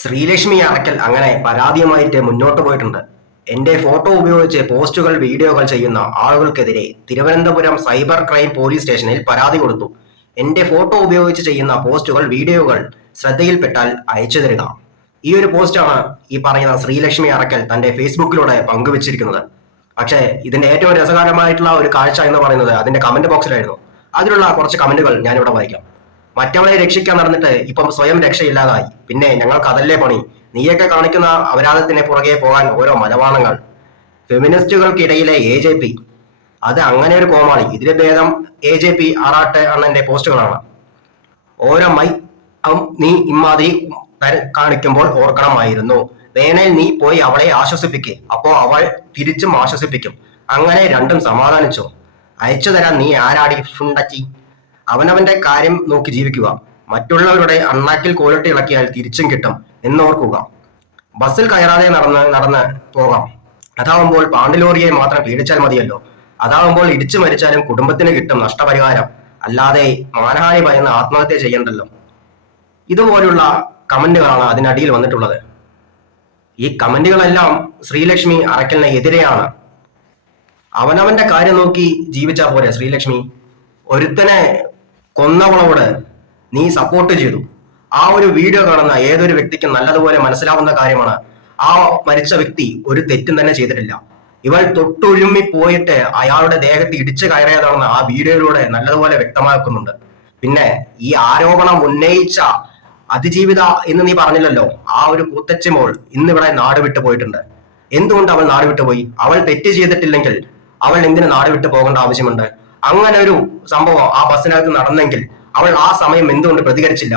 ശ്രീലക്ഷ്മി അറക്കൽ അങ്ങനെ പരാതിയുമായിട്ട് മുന്നോട്ട് പോയിട്ടുണ്ട്. എന്റെ ഫോട്ടോ ഉപയോഗിച്ച് പോസ്റ്റുകൾ വീഡിയോകൾ ചെയ്യുന്ന ആളുകൾക്കെതിരെ തിരുവനന്തപുരം സൈബർ ക്രൈം പോലീസ് സ്റ്റേഷനിൽ പരാതി കൊടുത്തു. എന്റെ ഫോട്ടോ ഉപയോഗിച്ച് ചെയ്യുന്ന പോസ്റ്റുകൾ വീഡിയോകൾ ശ്രദ്ധയിൽപ്പെട്ടാൽ അയച്ചു തരിക. ഈ ഒരു പോസ്റ്റാണ് ഈ പറയുന്ന ശ്രീലക്ഷ്മി അറക്കൽ തന്റെ ഫേസ്ബുക്കിലൂടെ പങ്കുവച്ചിരിക്കുന്നത്. പക്ഷേ ഇതിന്റെ ഏറ്റവും രസകരമായിട്ടുള്ള ഒരു കാഴ്ച എന്ന് പറയുന്നത് അതിന്റെ കമന്റ് ബോക്സിലായിരുന്നു. അതിലുള്ള കുറച്ച് കമന്റുകൾ ഞാനിവിടെ വായിക്കാം. മറ്റവളെ രക്ഷിക്കാൻ നടന്നിട്ട് ഇപ്പം സ്വയം രക്ഷയില്ലാതായി. പിന്നെ ഞങ്ങൾക്ക് അതല്ലേ പണി. നീയൊക്കെ കാണിക്കുന്ന അപരാധത്തിന് പുറകെ പോകാൻ ഓരോ മലവാണങ്ങൾ. ഫെമിനിസ്റ്റുകൾക്കിടയിലെ AJP, അത് അങ്ങനെ ഒരു കോമാളി. ഇതിലെ ഭേദം AJP ആറാട്ട് അണ്ണന്റെ പോസ്റ്റുകളാണ്. ഓരോ നീ ഇമാതിരി കാണിക്കുമ്പോൾ ഓർക്കണമായിരുന്നു. വേണേൽ നീ പോയി അവളെ ആശ്വസിപ്പിക്ക്, അപ്പോ അവൾ തിരിച്ചും ആശ്വസിപ്പിക്കും. അങ്ങനെ രണ്ടും സമാധാനിച്ചോ. അയച്ചു തരാൻ നീ ആരാടി ഫുണ്ടച്ചി. അവനവന്റെ കാര്യം നോക്കി ജീവിക്കുക. മറ്റുള്ളവരുടെ അണ്ണാക്കിൽ കോലിട്ട് ഇളക്കിയാൽ തിരിച്ചും കിട്ടും എന്നോർക്കുക. ബസ്സിൽ കയറാതെ നടന്ന് പോകാം. അതാവുമ്പോൾ പാണ്ടിലോറിയെ മാത്രം പീഡിച്ചാൽ മതിയല്ലോ. അതാവുമ്പോൾ ഇടിച്ചു മരിച്ചാലും കുടുംബത്തിന് കിട്ടും നഷ്ടപരിഹാരം. അല്ലാതെ മാനഹാനി ഭയന്ന് ആത്മഹത്യ ചെയ്യണ്ടല്ലോ. ഇതുപോലുള്ള കമന്റുകളാണ് അതിനടിയിൽ വന്നിട്ടുള്ളത്. ഈ കമന്റുകളെല്ലാം ശ്രീലക്ഷ്മി അറക്കലിന് എതിരെയാണ്. അവനവന്റെ കാര്യം നോക്കി ജീവിച്ചാ പോരെ ശ്രീലക്ഷ്മി. ഒരുത്തനെ കൊന്നവളോട് നീ സപ്പോർട്ട് ചെയ്തു. ആ ഒരു വീഡിയോ കാണുന്ന ഏതൊരു വ്യക്തിക്കും നല്ലതുപോലെ മനസ്സിലാവുന്ന കാര്യമാണ്, ആ മരിച്ച വ്യക്തി ഒരു തെറ്റും തന്നെ ചെയ്തിട്ടില്ല. ഇവൾ തൊട്ടുഴുമ്മി പോയിട്ട് അയാളുടെ ദേഹത്ത് ഇടിച്ചു കയറിയതാണെന്ന് ആ വീഡിയോയിലൂടെ നല്ലതുപോലെ വ്യക്തമാക്കുന്നുണ്ട്. പിന്നെ ഈ ആരോപണം ഉന്നയിച്ച അതിജീവിത എന്ന് നീ പറഞ്ഞില്ലല്ലോ, ആ ഒരു കൂത്തച്ചിമോൾ ഇന്നിവിടെ നാട് വിട്ടു പോയിട്ടുണ്ട്. എന്തുകൊണ്ട് അവൾ നാട് വിട്ടുപോയി? അവൾ തെറ്റ് ചെയ്തിട്ടില്ലെങ്കിൽ അവൾ എന്തിനു നാട് വിട്ടു പോകേണ്ട ആവശ്യമുണ്ട്? അങ്ങനെ ഒരു സംഭവം ആ ബസ്സിനകത്ത് നടന്നെങ്കിൽ അവൾ ആ സമയം എന്തുകൊണ്ട് പ്രതികരിച്ചില്ല?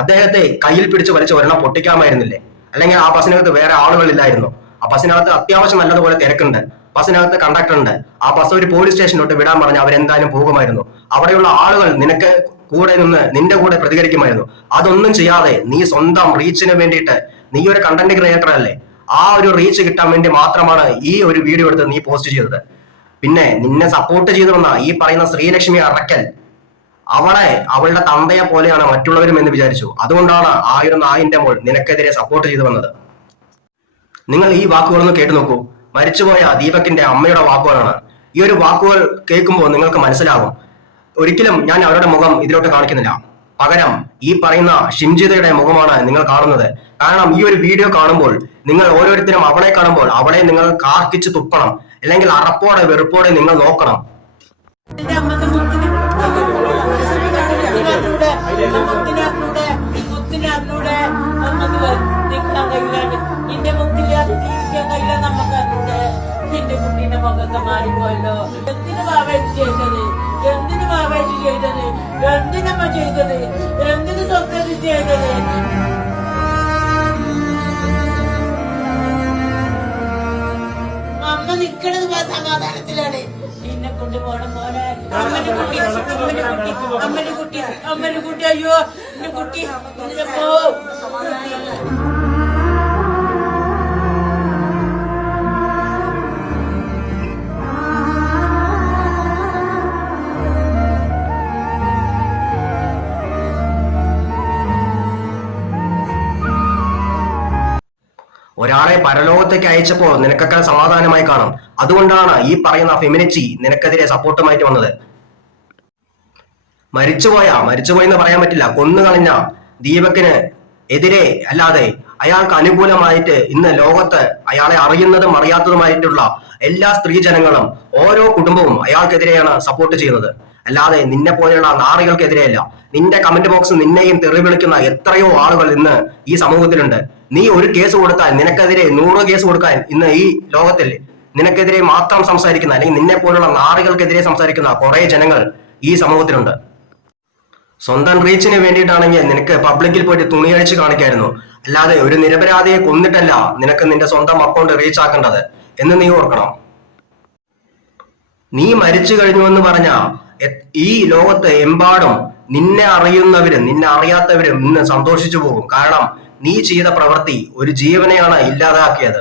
അദ്ദേഹത്തെ കയ്യിൽ പിടിച്ച് വലിച്ച് ഒരെണ്ണം പൊട്ടിക്കാമായിരുന്നില്ലേ? അല്ലെങ്കിൽ ആ ബസ്സിനകത്ത് വേറെ ആളുകളില്ലായിരുന്നു? ആ ബസ്സിനകത്ത് അത്യാവശ്യം നല്ലതുപോലെ തിരക്കുണ്ട്. ബസ്സിനകത്ത് കണ്ടക്ടർ ഉണ്ട്. ആ ബസ് ഒരു പോലീസ് സ്റ്റേഷനിലോട്ട് വിടാൻ പറഞ്ഞ് അവരെന്തായാലും പോകുമായിരുന്നു. അവിടെയുള്ള ആളുകൾ നിനക്ക് കൂടെ നിന്ന് നിന്റെ കൂടെ പ്രതികരിക്കുമായിരുന്നു. അതൊന്നും ചെയ്യാതെ നീ സ്വന്തം റീച്ചിന് വേണ്ടിയിട്ട്, നീ ഒരു കണ്ടന്റ് ക്രിയേറ്റർ അല്ലേ, ആ ഒരു റീച്ച് കിട്ടാൻ വേണ്ടി മാത്രമാണ് ഈ ഒരു വീഡിയോ എടുത്ത് നീ പോസ്റ്റ് ചെയ്തത്. പിന്നെ നിന്നെ സപ്പോർട്ട് ചെയ്തു വന്ന ഈ പറയുന്ന ശ്രീലക്ഷ്മി അറക്കൽ, അവളുടെ തന്തയെ പോലെയാണ് മറ്റുള്ളവരും എന്ന് വിചാരിച്ചു. അതുകൊണ്ടാണ് ആ ഒരു നായിന്റെ മോൾ നിനക്കെതിരെ സപ്പോർട്ട് ചെയ്തു വന്നത്. നിങ്ങൾ ഈ വാക്കുകളൊന്ന് കേട്ടു നോക്കൂ. മരിച്ചുപോയ ദീപകിന്റെ അമ്മയുടെ വാക്കുകളാണ്. ഈ ഒരു വാക്കുകൾ കേൾക്കുമ്പോൾ നിങ്ങൾക്ക് മനസ്സിലാകും. ഒരിക്കലും ഞാൻ അവരുടെ മുഖം ഇതിലോട്ട് കാണിക്കുന്നില്ല. പകരം ഈ പറയുന്ന ഷിംജിതയുടെ മുഖമാണ് നിങ്ങൾ കാണുന്നത്. കാരണം ഈ ഒരു വീഡിയോ കാണുമ്പോൾ നിങ്ങൾ ഓരോരുത്തരും അവളെ കാണുമ്പോൾ അവളെ നിങ്ങൾ കാർക്കിച്ച് തുപ്പണം, അല്ലെങ്കിൽ അറപ്പോടെ വെറുപ്പോടെ നിങ്ങൾ നോക്കണം. നിന്റെ കുട്ടീന്റെ മുഖത്ത് മാറിപ്പോയല്ലോ. എന്തിനു മാവേശ് ചെയ്തത്? എന്തിനു മാവേശ് ചെയ്തത്? എന്തിനമ്മ ചെയ്തത്? എന്തിനു സ്വന്തം ചെയ്തത്? അമ്മ നിക്കണത് സമാധാനത്തിലാണ്. നിന്നെ കൊണ്ട് പോണം പോലെ അമ്മന്റെ കുട്ടി അയ്യോ എന്റെ കുട്ടി പോ. ഒരാളെ പരലോകത്തേക്ക് അയച്ചപ്പോ നിനക്കൊക്കെ സമാധാനമായി കാണും. അതുകൊണ്ടാണ് ഈ പറയുന്ന ഫെമിനിറ്റി നിനക്കെതിരെ സപ്പോർട്ടുമായിട്ട് വന്നത്. മരിച്ചുപോയെന്ന് പറയാൻ പറ്റില്ല, കൊന്നുകളഞ്ഞ ദീപകിന് എതിരെ അല്ലാതെ അയാൾക്ക് അനുകൂലമായിട്ട് ഇന്ന് ലോകത്ത് അയാളെ അറിയുന്നതും അറിയാത്തതുമായിട്ടുള്ള എല്ലാ സ്ത്രീജനങ്ങളും ഓരോ കുടുംബവും അയാൾക്കെതിരെയാണ് സപ്പോർട്ട് ചെയ്യുന്നത്. അല്ലാതെ നിന്നെ പോലെയുള്ള നാറികൾക്കെതിരെയല്ല. നിന്റെ കമന്റ് ബോക്സ് നിന്നെയും തെറി വിളിക്കുന്ന എത്രയോ ആളുകൾ ഇന്ന് ഈ സമൂഹത്തിലുണ്ട്. നീ ഒരു കേസ് കൊടുത്താൽ നിനക്കെതിരെ 100 കേസ് കൊടുക്കാൻ ഇന്ന് ഈ ലോകത്തിൽ നിനക്കെതിരെ മാത്രം സംസാരിക്കുന്ന, അല്ലെങ്കിൽ നിന്നെ പോലുള്ള നാറികൾക്കെതിരെ സംസാരിക്കുന്ന കുറെ ജനങ്ങൾ ഈ സമൂഹത്തിലുണ്ട്. സ്വന്തം റീച്ചിന് വേണ്ടിയിട്ടാണെങ്കിൽ നിനക്ക് പബ്ലിക്കിൽ പോയിട്ട് തുണിയഴിച്ച് കാണിക്കായിരുന്നു. അല്ലാതെ ഒരു നിരപരാധിയെ കൊന്നിട്ടല്ല നിനക്ക് നിന്റെ സ്വന്തം അക്കൗണ്ട് റീച്ച് ആക്കേണ്ടത് എന്ന് നീ ഓർക്കണം. നീ മരിച്ചു കഴിഞ്ഞു എന്ന് പറഞ്ഞ ഈ ലോകത്ത് എമ്പാടും നിന്നെ അറിയുന്നവരും നിന്നെ അറിയാത്തവരും ഇന്ന് സന്തോഷിച്ചു പോകും. കാരണം നീ ചെയ്ത പ്രവൃത്തി ഒരു ജീവനെയാണ് ഇല്ലാതാക്കിയത്.